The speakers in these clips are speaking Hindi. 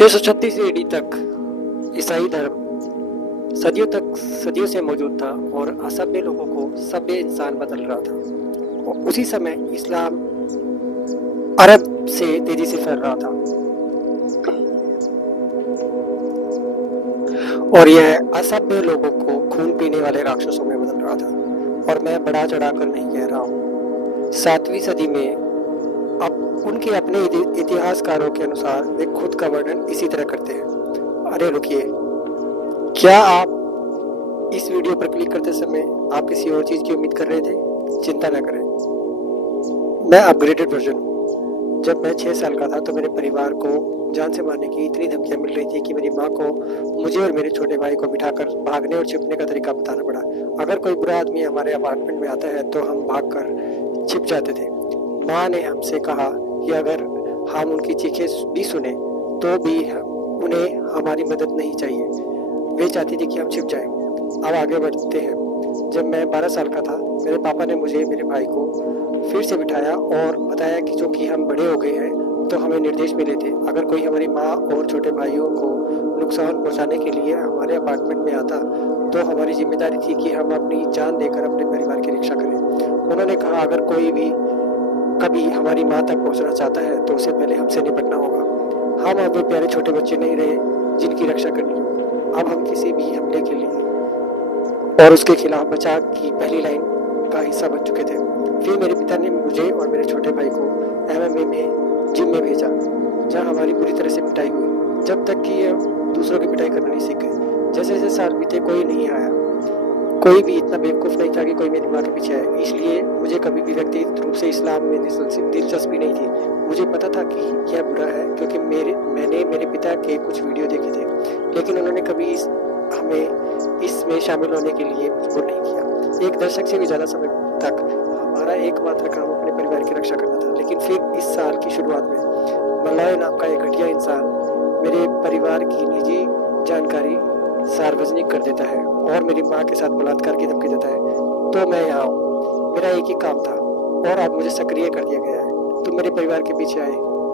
636 एडी तक ईसाई धर्म सदियों से मौजूद था और असभ्य लोगों को सभ्य इंसान बदल रहा था। और उसी समय इस्लाम अरब से तेजी से फैल रहा था और यह असभ्य लोगों को खून पीने वाले राक्षसों में बदल रहा था। और मैं बढ़ा चढ़ाकर नहीं कह रहा हूँ। 7वीं सदी में अब उनके अपने इतिहासकारों के अनुसार वे खुद का वर्णन इसी तरह करते हैं। अरे रुकिए, क्या आप इस वीडियो पर क्लिक करते समय आप किसी और चीज की उम्मीद कर रहे थे? चिंता न करें, मैं अपग्रेडेड वर्जन हूँ। जब मैं 6 साल का था तो मेरे परिवार को जान से मारने की इतनी धमकियां मिल रही थी कि मेरी माँ को मुझे और मेरे छोटे भाई को बिठाकर भागने और छिपने का तरीका बताना पड़ा। अगर कोई बुरा आदमी हमारे अपार्टमेंट में आता है तो हम भागकर छिप जाते थे। माँ ने हमसे कहा कि अगर हम उनकी चीखें भी सुने तो भी उन्हें हमारी मदद नहीं चाहिए। वे चाहती थी कि हम छिप जाएं। अब आगे बढ़ते हैं। जब मैं 12 साल का था, मेरे पापा ने मुझे मेरे भाई को फिर से बिठाया और बताया कि चूंकि हम बड़े हो गए हैं तो हमें निर्देश मिले थे, अगर कोई हमारी माँ और छोटे भाइयों को नुकसान पहुंचाने के लिए हमारे अपार्टमेंट में आता तो हमारी जिम्मेदारी थी कि हम अपनी जान देकर अपने परिवार की रक्षा करें। उन्होंने कहा अगर कोई भी कभी हमारी माँ तक पहुंचना चाहता है तो उसे पहले हमसे निपटना होगा। हम अब वे प्यारे छोटे बच्चे नहीं रहे जिनकी रक्षा करनी हो। अब हम किसी भी हमले के लिए और उसके खिलाफ बचाव की पहली लाइन का हिस्सा बन चुके थे। फिर मेरे पिता ने मुझे और मेरे छोटे भाई को MMA में जिम में भेजा, जहाँ हमारी पूरी तरह से पिटाई हुई, जब तक कि दूसरों की पिटाई करना नहीं सीख गए। जैसे जैसे साल बीते कोई नहीं आया, कोई भी इतना बेवकूफ़ नहीं था कि कोई मेरी माँ के पीछे आए। इसलिए मुझे कभी भी व्यक्तिगत रूप से इस्लाम में दिलचस्पी नहीं थी। मुझे पता था कि यह बुरा है क्योंकि मैंने मेरे पिता के कुछ वीडियो देखे थे, लेकिन उन्होंने कभी हमें इसमें शामिल होने के लिए मजबूर नहीं किया। एक दशक से भी ज़्यादा समय तक हमारा एकमात्र काम अपने परिवार की रक्षा करना था। लेकिन फिर इस साल की शुरुआत में मलाय नाम का एक घटिया इंसान मेरे परिवार की निजी जानकारी सार्वजनिक कर देता है और मेरी माँ के साथ बलात्कार की धमकी देता है। तो मैं यहाँ हूँ। मेरा एक ही काम था और अब मुझे सक्रिय कर दिया गया है। तुम मेरे परिवार के पीछे आए,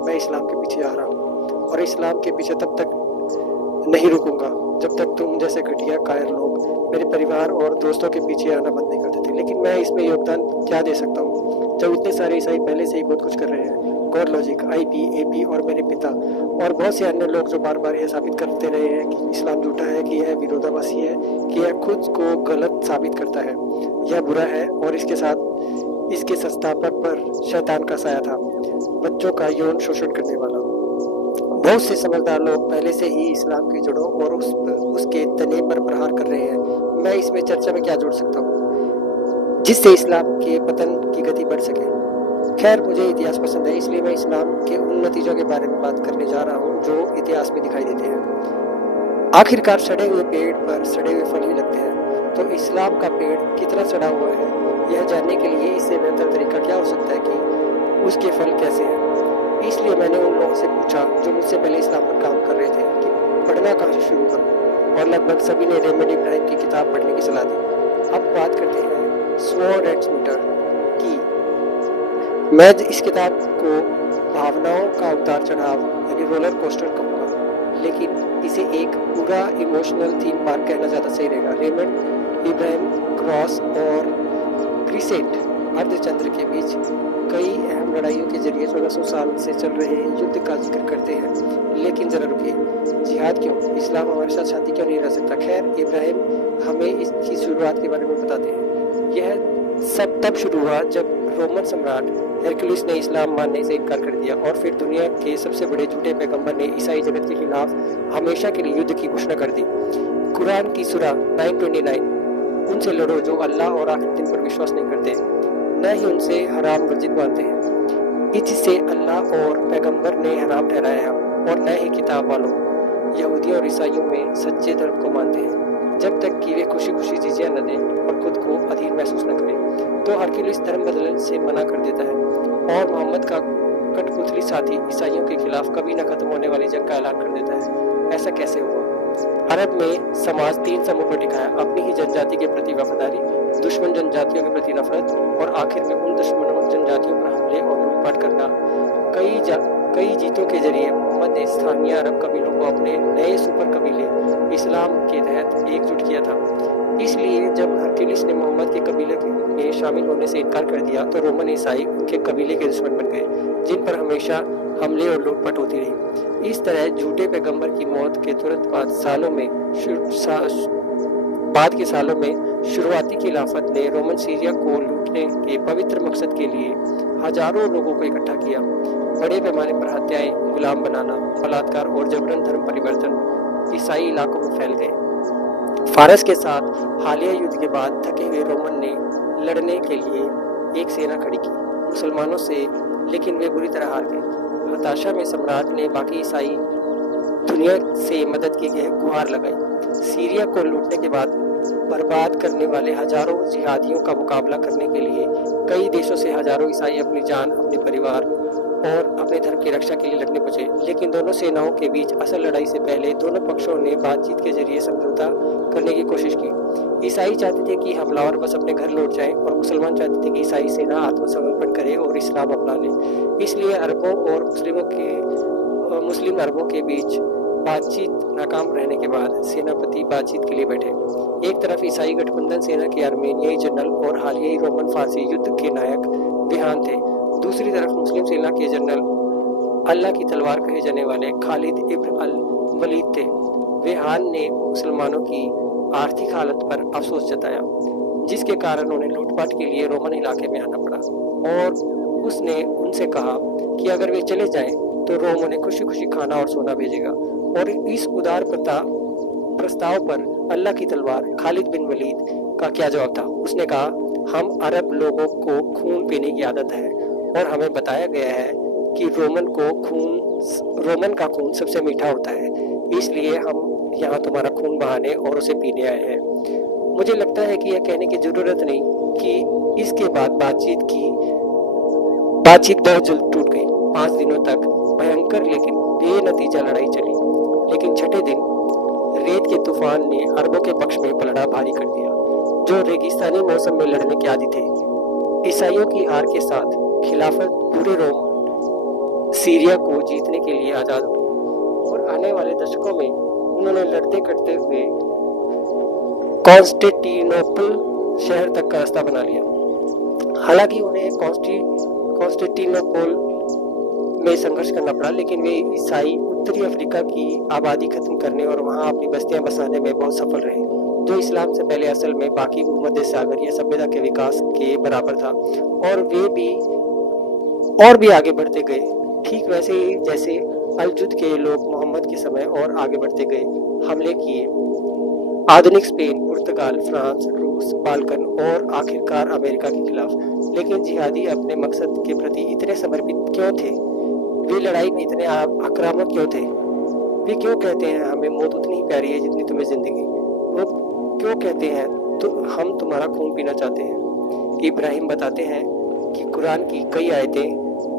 मैं इस्लाम के पीछे आ रहा हूँ और इस्लाम के पीछे तब तक नहीं रुकूंगा जब तक तुम जैसे घटिया कायर लोग मेरे परिवार और दोस्तों के पीछे आना बंद नहीं कर देते। लेकिन मैं इसमें योगदान क्या दे सकता हूँ जब इतने सारे ईसाई पहले से ही बहुत कुछ कर रहे हैं? गॉड लॉजिक, IP, AP और मेरे पिता और बहुत से अन्य लोग जो बार बार यह साबित करते रहे हैं कि इस्लाम झूठा है, कि यह विरोधाभासी है, कि यह खुद को गलत साबित करता है, यह बुरा है और इसके संस्थापक पर शैतान का साया था, बच्चों का यौन शोषण करने वाला। बहुत से समझदार लोग पहले से ही इस्लाम की जड़ों और उसके तने पर प्रहार कर रहे हैं। मैं इसमें चर्चा में क्या जोड़ सकता हूँ जिससे इस्लाम के पतन की गति बढ़ सके? खैर, मुझे इतिहास पसंद है, इसलिए मैं इस्लाम के उन नतीजों के बारे में बात करने जा रहा हूँ जो इतिहास में दिखाई देते हैं। आखिरकार सड़े हुए पेड़ पर सड़े हुए फल ही लगते हैं। तो इस्लाम का पेड़ कितना सड़ा हुआ है, यह जानने के लिए इससे बेहतर तरीका क्या हो सकता है कि उसके फल कैसे हैं। इसलिए मैंने उन लोगों से पूछा जो मुझसे पहले इस्लाम पर काम कर रहे थे कि पढ़ना कहाँ से शुरू करूँ, और लगभग सभी ने रेमंड इब्राहिम की किताब पढ़ने की सलाह दी। अब बात करते हैं स्वॉर्ड एंड स्कूटर की। मैं इस किताब को भावनाओं का उतार चढ़ाव यानी रोलर कोस्टर कहूँगा, लेकिन इसे एक पूरा इमोशनल थीम पार्क कहना ज़्यादा सही रहेगा। रेमंड इब्राहिम क्रॉस और क्रिसेंट अर्धचंद्र के बीच कई अहम लड़ाइयों के जरिए 1600 साल से चल रहे युद्ध का जिक्र करते हैं। लेकिन जरा रुकिए, जिहाद क्यों? इस्लाम हमारे साथ शांति क्यों नहीं रह सकता? खैर, इब्राहिम हमें इसकी शुरुआत के बारे में बताते हैं। यह सब तब शुरू हुआ जब रोमन सम्राट हेरकुलिस ने इस्लाम मानने से इनकार कर दिया और फिर दुनिया के सबसे बड़े झूठे पैगंबर ने ईसाई जगत के खिलाफ हमेशा के लिए युद्ध की घोषणा कर दी। कुरान की सूरा 929, उनसे लड़ो जो अल्लाह और आखिरी दिन पर विश्वास नहीं करते, न ही उनसे हराम वर्जित मानते हैं, इससे अल्लाह और पैगंबर ने हराम ठहराया है, और न ही किताब वालों यहूदियों और ईसाइयों में सच्चे धर्म को मानते हैं, जब तक कि वे खुशी खुशी जिजिया न दें और खुद को अधीन महसूस न करें। तो हरकुलिस धर्म बदलने से मना कर देता है और मोहम्मद का कठपुतली साथी ईसाइयों के खिलाफ कभी न खत्म होने वाली जंग का ऐलान कर देता है। ऐसा कैसे हुआ? अरब में समाज 3 समूह पर लिखा है: अपनी ही जनजाति के प्रति वफादारी, दुश्मन जनजातियों के प्रति नफरत और आखिर में उन दुश्मन जनजातियों पर हमले और लूटपाट करना। कई जीतों के जरिए मोहम्मद ने स्थानीय अरब कबीलों को अपने नए सुपर कबीले इस्लाम के तहत एकजुट किया था। इसलिए जब हरकुलिस ने मोहम्मद के कबीले में शामिल होने से इनकार कर दिया तो रोमन ईसाई उनके कबीले के दुश्मन बन गए, जिन पर हमेशा हमले और लूटपाट होती रही। इस तरह झूठे पैगंबर की मौत के तुरंत बाद के सालों में शुरुआती खिलाफत ने रोमन सीरिया को लूटने के पवित्र मकसद के लिए हजारों लोगों को इकट्ठा किया। बड़े पैमाने पर हत्याएं, गुलाम बनाना, बलात्कार और जबरन धर्म परिवर्तन ईसाई इलाकों में फैल गए। फारस के साथ हालिया युद्ध के बाद थके हुए रोमन ने लड़ने के लिए एक सेना खड़ी की मुसलमानों से, लेकिन वे बुरी तरह हार गए। हताशा में सम्राट ने बाकी ईसाई दुनिया से मदद की गुहार लगाई। सीरिया को लूटने के बाद बर्बाद करने वाले हजारों जिहादियों का मुकाबला करने के लिए कई देशों से हजारों ईसाई अपनी जान, अपने परिवार और अपने धर्म की रक्षा के लिए लड़ने पहुंचे। लेकिन दोनों सेनाओं के बीच असल लड़ाई से पहले दोनों पक्षों ने बातचीत के जरिए समझौता करने की कोशिश की। ईसाई चाहते थे कि हमलावर बस अपने घर लौट जाएं और मुसलमान चाहते थे कि ईसाई सेना आत्मसमर्पण करे और इस्लाम अपना ले। इसलिए अरबों और मुस्लिम अरबों के बीच बातचीत नाकाम रहने के बाद सेनापति बातचीत के लिए बैठे। एक तरफ ईसाई गठबंधन सेना के आर्मेनियाई जनरल और हालियाई रोमन फारसी युद्ध के नायक विहान थे। दूसरी तरफ मुस्लिम सेना के जनरल अल्लाह की तलवार कहे जाने वाले खालिद इब्न अल वलीद थे। विहान ने मुसलमानों की आर्थिक हालत पर अफसोस जताया, जिसके कारण उन्हें लूटपाट के लिए रोमन इलाके में आना पड़ा, और उसने उनसे कहा कि अगर वे चले जाएं तो रोम उन्हें खुशी खुशी खाना और सोना भेजेगा। और इस उदार प्रस्ताव पर अल्लाह की तलवार खालिद बिन वलीद का क्या जवाब था? उसने कहा, हम अरब लोगों को खून पीने की आदत है और हमें बताया गया है कि रोमन का खून सबसे मीठा होता है, इसलिए हम यहाँ तुम्हारा खून बहाने और उसे पीने आए हैं। मुझे लगता है कि यह कहने की जरूरत नहीं कि इसके बाद बातचीत बहुत जल्द टूट गई। 5 दिनों तक भयंकर लेकिन बेनतीजा लड़ाई चली, लेकिन छठे दिन रेत के तूफान ने अरबों के पक्ष में पलड़ा भारी कर दिया, जो रेगिस्तानी मौसम में लड़ने के आदी थे। ईसाइयों की हार के साथ खिलाफत पूरे रोम सीरिया को जीतने के लिए आजाद हुई और आने वाले दशकों में उन्होंने लड़ते कटते हुए कॉन्स्टेंटिनोपल शहर तक का रास्ता बना लिया। हालांकि उन्हें कॉन्स्टेंटिनोपल में संघर्ष करना पड़ा, लेकिन वे ईसाई उत्तरी अफ्रीका की आबादी खत्म करने और वहां अपनी बस्तियां बसाने में बहुत सफल रहे, जो इस्लाम से पहले असल में बाकी भूमध्य सागर या सभ्यता के विकास के बराबर था। और भी आगे बढ़ते गए, ठीक वैसे ही जैसे अलजुद के लोग मोहम्मद के समय और आगे बढ़ते गए, हमले किए आधुनिक स्पेन, पुर्तगाल, फ्रांस, रूस, बाल्कन और आखिरकार अमेरिका के खिलाफ। लेकिन जिहादी अपने मकसद के प्रति इतने समर्पित क्यों थे? वे लड़ाई में इतने आक्रामक क्यों थे? वे क्यों कहते हैं हमें मौत उतनी ही प्यारी है जितनी तुम्हें जिंदगी? वो क्यों कहते हैं तो हम तुम्हारा खून पीना चाहते हैं? इब्राहिम बताते हैं कि कुरान की कई आयतें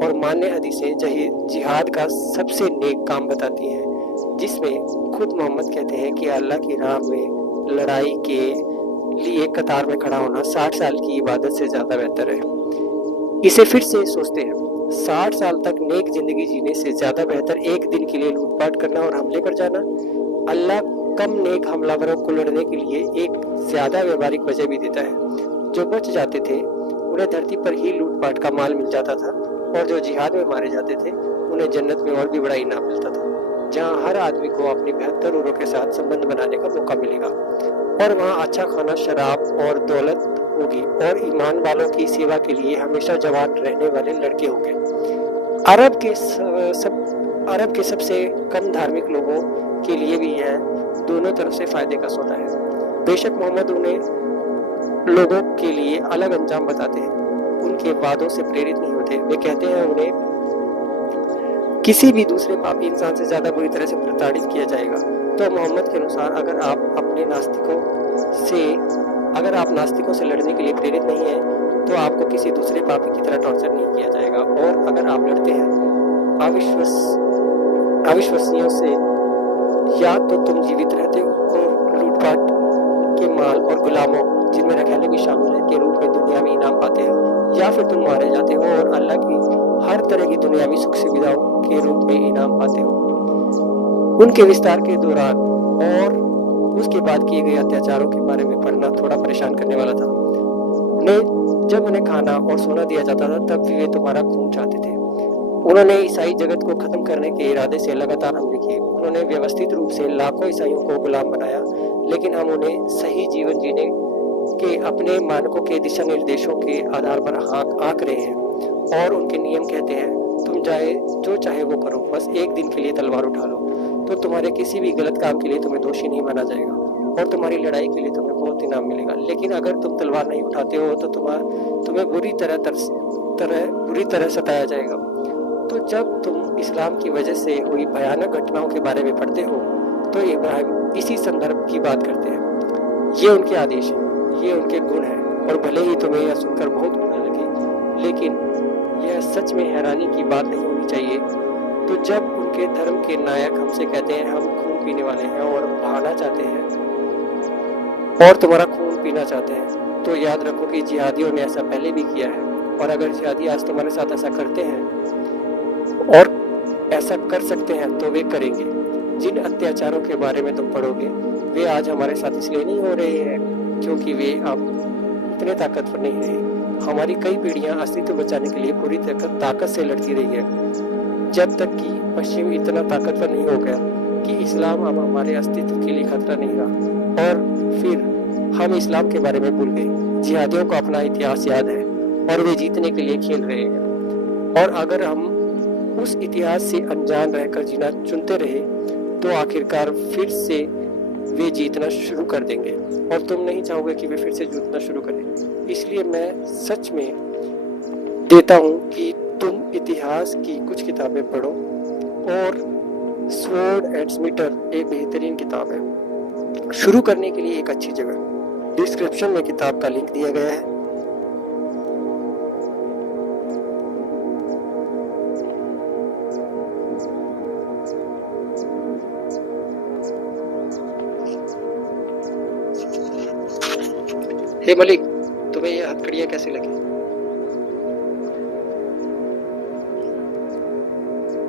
और मान्य हदीसें जिहाद का सबसे नेक काम बताती हैं, जिसमें खुद मोहम्मद कहते हैं कि अल्लाह की राह में लड़ाई के लिए कतार में खड़ा होना 60 साल की इबादत से ज्यादा बेहतर है। इसे फिर से सोचते हैं, 60 साल तक नेक जिंदगी जीने से ज्यादा बेहतर एक दिन के लिए लूटपाट करना और हमले कर जाना। अल्लाह कम नेक हमलावरों को लड़ने के लिए एक ज्यादा व्यवहारिक वजह भी देता है। जो बच जाते थे उन्हें धरती पर ही लूटपाट का माल मिल जाता था, और जो जिहाद में मारे जाते थे उन्हें जन्नत में और भी बड़ा इनाम मिलता था, जहां हर आदमी को अपनी 72 रूहों के साथ संबंध बनाने का मौका मिलेगा, और वहां अच्छा खाना, शराब और दौलत होगी, और ईमान वालों की सेवा के लिए हमेशा जवान रहने वाले लड़के होंगे। अरब के सबसे कम धार्मिक लोगों के लिए भी यह दोनों तरफ से फायदे का सौदा है। बेशक मोहम्मद उन्हें लोगों के लिए अलग अंजाम बताते हैं, उनके वादों से प्रेरित नहीं होते। वे कहते हैं उन्हें किसी भी दूसरे पापी इंसान से ज्यादा बुरी तरह से प्रताड़ित किया जाएगा। तो मोहम्मद के अनुसार अगर आप नास्तिकों से लड़ने के लिए प्रेरित नहीं है तो आपको किसी दूसरे पापी की तरह टॉर्चर नहीं किया जाएगा, और अगर आप लड़ते हैं अविश्वसनीयों से, या तो तुम जीवित रहते हो और लूटपाट के माल और गुलामों, जिनमें रखैले भी शामिल है, के रूप में दुनियावी इनाम पाते हो, या फिर तुम मारे जाते हो और अल्लाह की हर तरह की दुनियावी सुख सुविधाओं के रूप में इनाम पाते हो। उनके विस्तार के दौरान और उसके बाद किए गए अत्याचारों के बारे में पढ़ना थोड़ा परेशान करने वाला था। जब उन्हें खाना और सोना दिया जाता था तब भी वे तुम्हारा खून चाहते थे। उन्होंने ईसाई जगत को खत्म करने के इरादे से लगातार हमले किए। उन्होंने व्यवस्थित रूप से लाखों ईसाइयों को गुलाम बनाया, लेकिन हम उन्हें सही जीवन जीने के अपने मानकों के दिशा निर्देशों के आधार पर आंक रहे हैं और उनके नियम कहते हैं तुम जो चाहे वो करो, बस एक दिन के लिए तलवार उठा लो तो तुम्हारे किसी भी गलत काम के लिए तुम्हें दोषी नहीं माना जाएगा और तुम्हारी लड़ाई के लिए तुम्हें बहुत इनाम मिलेगा। लेकिन अगर तुम तलवार नहीं उठाते हो तो तुम्हें बुरी तरह सताया जाएगा। तो जब तुम इस्लाम की वजह से हुई भयानक घटनाओं के बारे में पढ़ते हो तो इब्राहिम इसी संदर्भ की बात करते हैं। ये उनके आदेश हैं, ये उनके गुण हैं और भले ही तुम्हें यह सुनकर बहुत बुरा लगे, लेकिन यह सच में हैरानी की बात नहीं होनी चाहिए। तो जब उनके धर्म के नायक हमसे कहते हैं हम खून पीने वाले हैं और बहाना चाहते हैं और तुम्हारा खून पीना चाहते हैं, तो याद रखो कि जिहादियों ने ऐसा पहले भी किया है और अगर जिहादी आज तुम्हारे साथ ऐसा करते हैं और ऐसा कर सकते हैं तो वे करेंगे। जिन अत्याचारों के बारे में तुम पढ़ोगे वे आज हमारे साथ इसलिए नहीं हो रहे हैं क्योंकि वे अब इतने ताकतवर नहीं रहे। हमारी कई पीढ़ियां अस्तित्व बचाने के लिए पूरी ताकत से लड़ती रही है, जब तक कि पश्चिम इतना ताकतवर नहीं हो गया कि इस्लाम अब हमारे अस्तित्व के लिए खतरा नहीं रहा और फिर हम इस्लाम के बारे में भूल गए। जिहादियों को अपना इतिहास याद है और वे जीतने के लिए खेल रहे हैं और अगर हम उस इतिहास से अनजान रहकर जीना चुनते रहे तो आखिरकार फिर से वे जीतना शुरू कर देंगे और तुम नहीं चाहोगे कि वे फिर से जीतना शुरू करें। इसलिए मैं सच में देता हूं कि तुम इतिहास की कुछ किताबें पढ़ो और स्वॉर्ड एंड स्मिटर एक बेहतरीन किताब है। शुरू करने के लिए एक अच्छी जगह डिस्क्रिप्शन में किताब का लिंक दिया गया है। हे मलिक, तुम्हें ये हथकड़ियाँ कैसी लगी?